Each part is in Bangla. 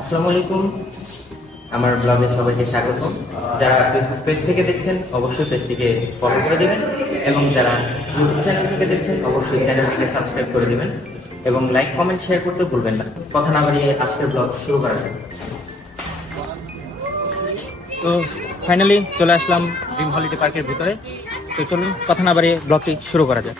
আসসালামু আলাইকুম। আমার ব্লগে সবাইকে স্বাগত। যারা ফেসবুক পেজ থেকে দেখছেন অবশ্যই পেজটিকে ফলো করে দিবেন, এবং যারা ইউটিউব চ্যানেল থেকে দেখছেন অবশ্যই চ্যানেলটিকে সাবস্ক্রাইব করে দিবেন এবং লাইক কমেন্ট শেয়ার করতে ভুলবেন না। কথা না বাড়িয়ে আজকের ব্লগ শুরু করা যাক। তো ফাইনালি চলে আসলাম ড্রিম হলিডে পার্কের ভিতরে। তো চলুন কথা না বাড়িয়ে ব্লগটি শুরু করা যাক।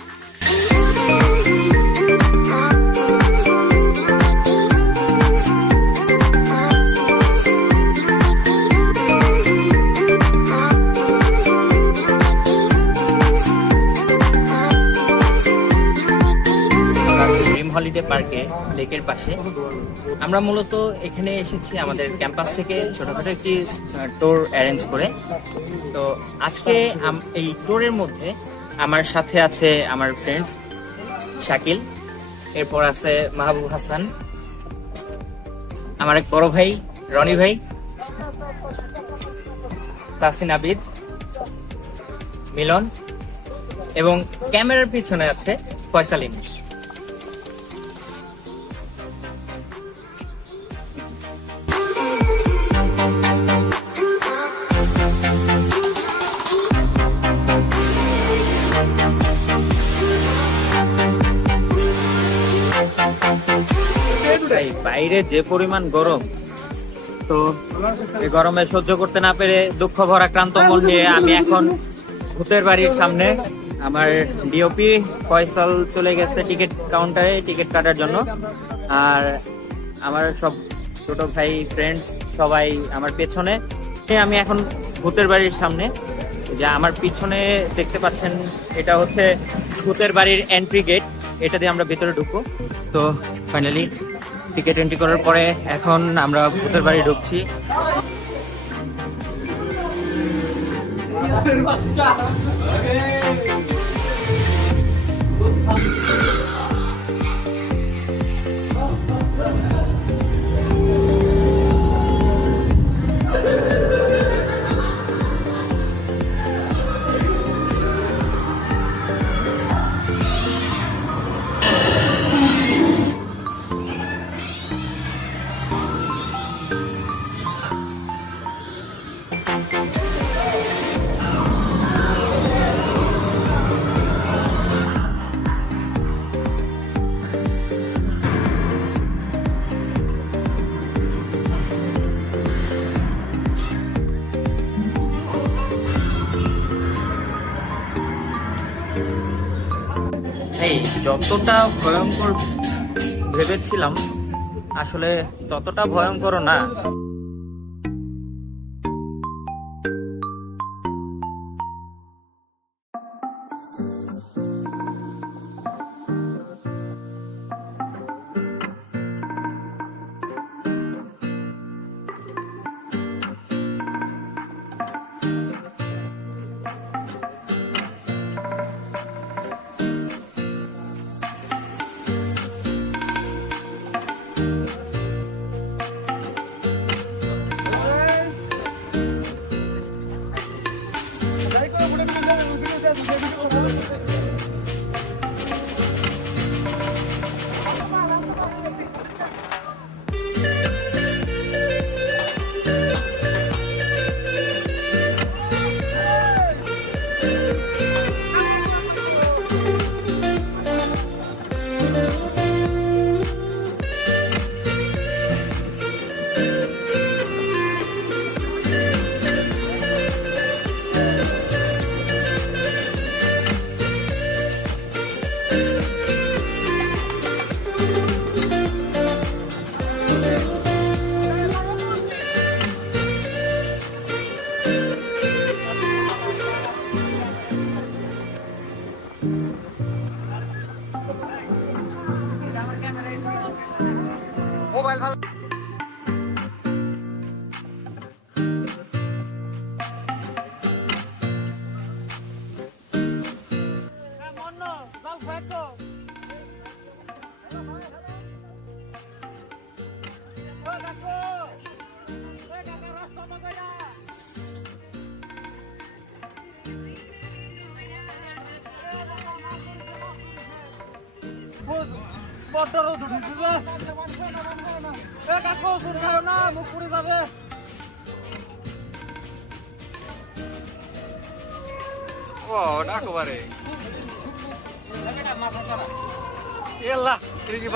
হলিডে পার্কে লেকের পাশে আমরা মূলত এখানে এসেছি আমাদের ক্যাম্পাস থেকে ছোটখাটো একটি ট্যুর অ্যারেঞ্জ করে। তো আজকে এই ট্যুরের মধ্যে আমার সাথে আছে আমার ফ্রেন্ডস শাকিল, এরপর আছে মাহবুব হাসান, আমার এক বড় ভাই রনি ভাই, তাসিন আবিদ, মিলন, এবং ক্যামেরার পিছনে আছে ফয়সালিন। বাইরে যে পরিমাণ গরম, তো এই গরমে সহ্য করতে না পেরে দুঃখ ভরা ক্লান্ত মন নিয়ে আমি এখন ভূতের বাড়ির সামনে। আমার ডিওপি ফয়সাল চলে গেছে টিকিট কাউন্টারে টিকিট কাটার জন্য, আর আমার সব ছোট ভাই ফ্রেন্ডস সবাই আমার পেছনে। আমি এখন ভূতের বাড়ির সামনে, যা আমার পিছনে দেখতে পাচ্ছেন এটা হচ্ছে ভূতের বাড়ির এন্ট্রি গেট। এটা দিয়ে আমরা ভেতরে ঢুকবো। তো ফাইনালি টিকিট এন্ট্রি করার পরে এখন আমরা ভূতের বাড়ি ঢুকছি। যতটা ভয়ঙ্কর ভেবেছিলাম আসলে ততটা ভয়ঙ্কর না। মোবাইল ভালো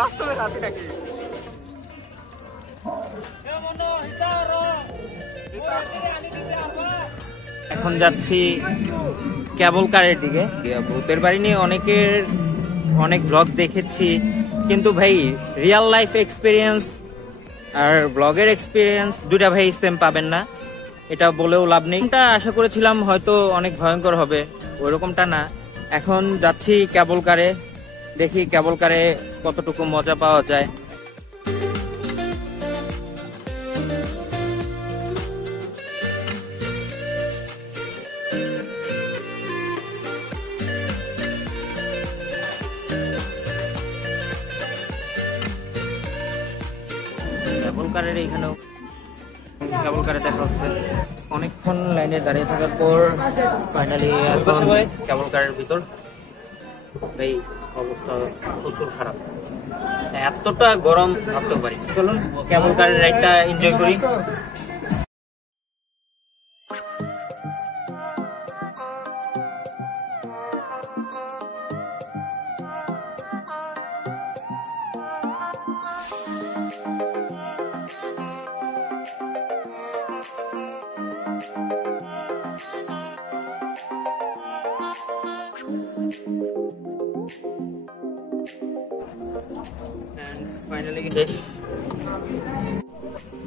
বাস্তবে আছে নাকি? এখন যাচ্ছি কেবল কারের দিকে। ভূতের বাড়ি নিয়ে অনেক ব্লগ দেখেছি, কিন্তু ভাই রিয়েল লাইফ এক্সপিরিয়েন্স আর ব্লগের এক্সপিরিয়েন্স দুটা ভাই সেম পাবেন না, এটা বলেও লাভ নেই। এটা আশা করেছিলাম হয়তো অনেক ভয়ঙ্কর হবে, ওইরকমটা না। এখন যাচ্ছি কেবল কারে, দেখি কেবল কারে কতটুকু মজা পাওয়া যায়। কেবল কারের এইখানেও কেবল কারে দেখা হচ্ছে। অনেকক্ষণ লাইনে দাঁড়িয়ে থাকার পর ফাইনালি কেবল কারের ভিতর। এই অবস্থা প্রচুর খারাপ, এতটা গরম ভাবতে পারি। চলুন কেবল কারের রাইডটা এনজয় করি।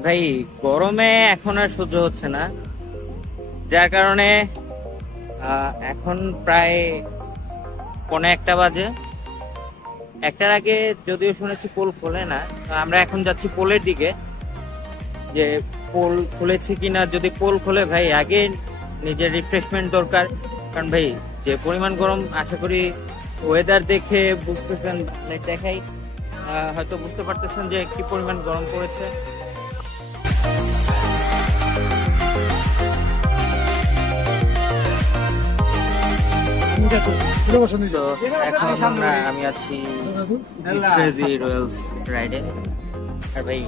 ভাই গরমে এখন আর সহ্য হচ্ছে না, যার কারণে এখন প্রায় 1:45 বাজে। 1টার আগে যদিও শুনেছি পোল খোলে না, আমরা এখন যাচ্ছি পোলের দিকে, যে পোল খুলেছে কিনা। যদি পোল খোলে ভাই আগে নিজের রিফ্রেশমেন্ট দরকার, কারণ ভাই যে পরিমাণ গরম, আশা করি ওয়েদার দেখে বুঝতেছেন, দেখাই হয়তো বুঝতে পারতেছেন যে কি পরিমাণ গরম পড়েছে। এখন আমি আছি ক্রেজি রয়্যালস রাইডে, আর ভাই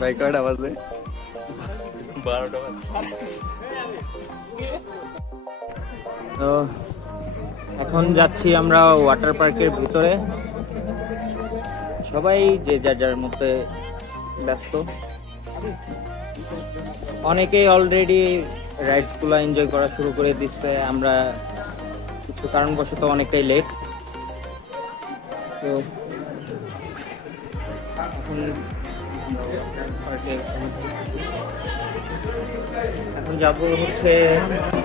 ভাই কয়টা বাজে? 12টা বাজে। তো এখন যাচ্ছি আমরা ওয়াটার পার্কের ভিতরে, সবাই যে যার যার মধ্যে ব্যস্ত। অনেকেই অলরেডি রাইডস গুলো এনজয় করা শুরু করে দিচ্ছে, আমরা কিছু কারণবশত অনেকটাই লেট। তো এখন যাবো হচ্ছে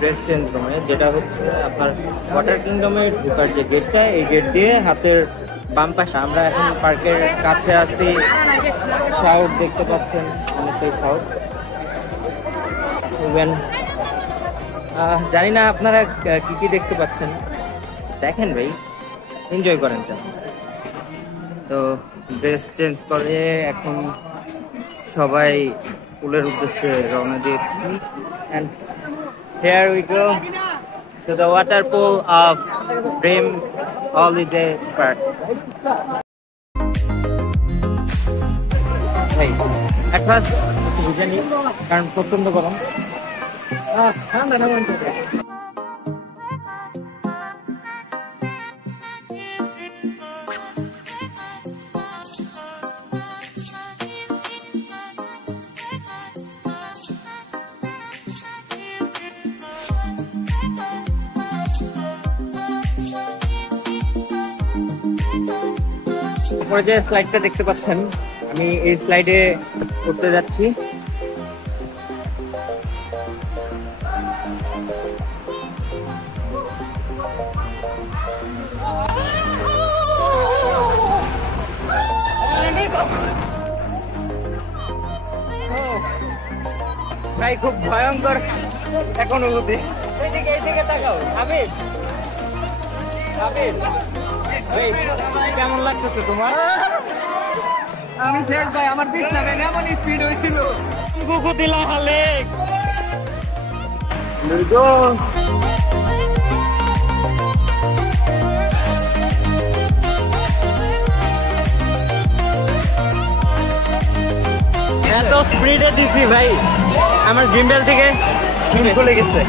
ড্রেস চেঞ্জ রুমে, যেটা হচ্ছে আপনার ওয়াটার কিংডমে ঢোকার যে গেটটা, এই গেট দিয়ে হাতের বাম পাশে। আমরা এখন পার্কের কাছে আছি, সাউথ দেখতে পাচ্ছেন, অনেকটাই সাউথ। জানি না আপনারা কি কি দেখতে পাচ্ছেন, দেখেন ভাই, এনজয় করেন জাস্ট। তো ড্রেস চেঞ্জ করে এখন সবাই পুলের উদ্দেশ্যে রওনা দিয়েছি। And here we go to the water pool of Dream Holiday Park. Hey, at first বুঝে নি, কারণ প্রচন্ড গরম। ঠান্ডা না যে স্লাইডটা দেখতে পাচ্ছেন, আমি এই স্লাইডে করতে যাচ্ছি। ভাই খুব ভয়ঙ্কর এক অনুভূতি। এইদিকে তাকাও হাবিব, হাবিব ভাই কেমন লাগতেছে তোমার? আমি শেখ ভাই, আমার বিছনা ভেঙে এমন স্পিড হয়েছিল। কুকু দিলা হালে এত স্পিডে দিছি ভাই, আমার জিম্বেল থেকে খুলে গেছে।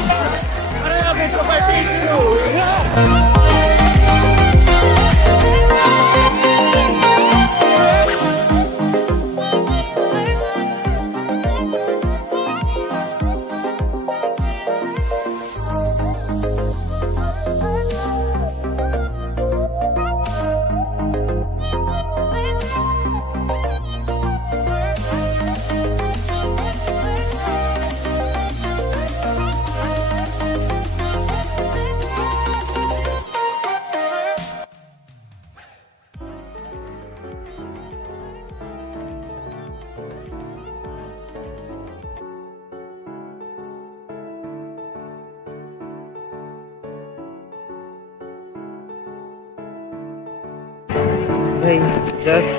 ভাই জাস্ট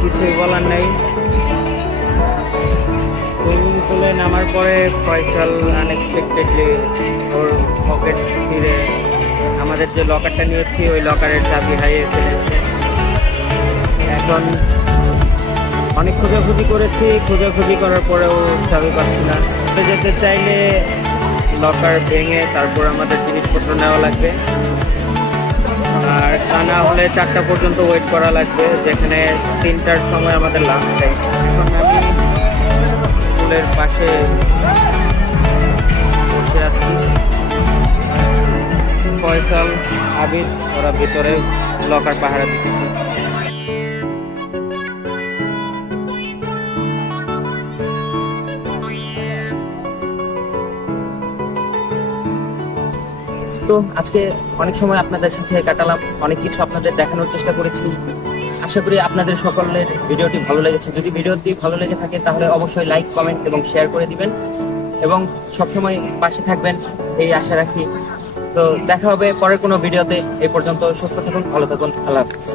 কিছুই বলার নাই। সুইমিং পুলে নামার পরে ফয়সাল আনএক্সপেক্টেডলি ওর পকেট ছিঁড়ে আমাদের যে লকারটা নিয়েছি ওই লকারের চাবি হারিয়ে ফেলেছে। এখন অনেক খোঁজাখুঁজি করেছি, খোঁজাখুঁজি করার পরেও চাবি পাচ্ছি না। যেতে চাইলে লকার ভেঙে তারপর আমাদের জিনিসপত্র নেওয়া লাগবে, আর তা না হলে 4টা পর্যন্ত ওয়েট করা লাগবে, যেখানে 3টার সময় আমাদের লাঞ্চ টাইম। এখন আমি স্কুলের পাশে বসে আছি, ফয়সাল আবিদ ওরা ভিতরে লকার পাহারা দিতেছে। তো আজকে অনেক সময় আপনাদের সাথে কাটালাম, অনেক কিছু আপনাদের দেখানোর চেষ্টা করেছি। আশা করি আপনাদের সকলের ভিডিওটি ভালো লেগেছে। যদি ভিডিওটি ভালো লেগে থাকে তাহলে অবশ্যই লাইক, কমেন্ট এবং শেয়ার করে দিবেন এবং সবসময় পাশে থাকবেন এই আশা রাখি। তো দেখা হবে পরের কোনো ভিডিওতে। এই পর্যন্ত সুস্থ থাকুন, ভালো থাকুন, আল্লাহ হাফিজ।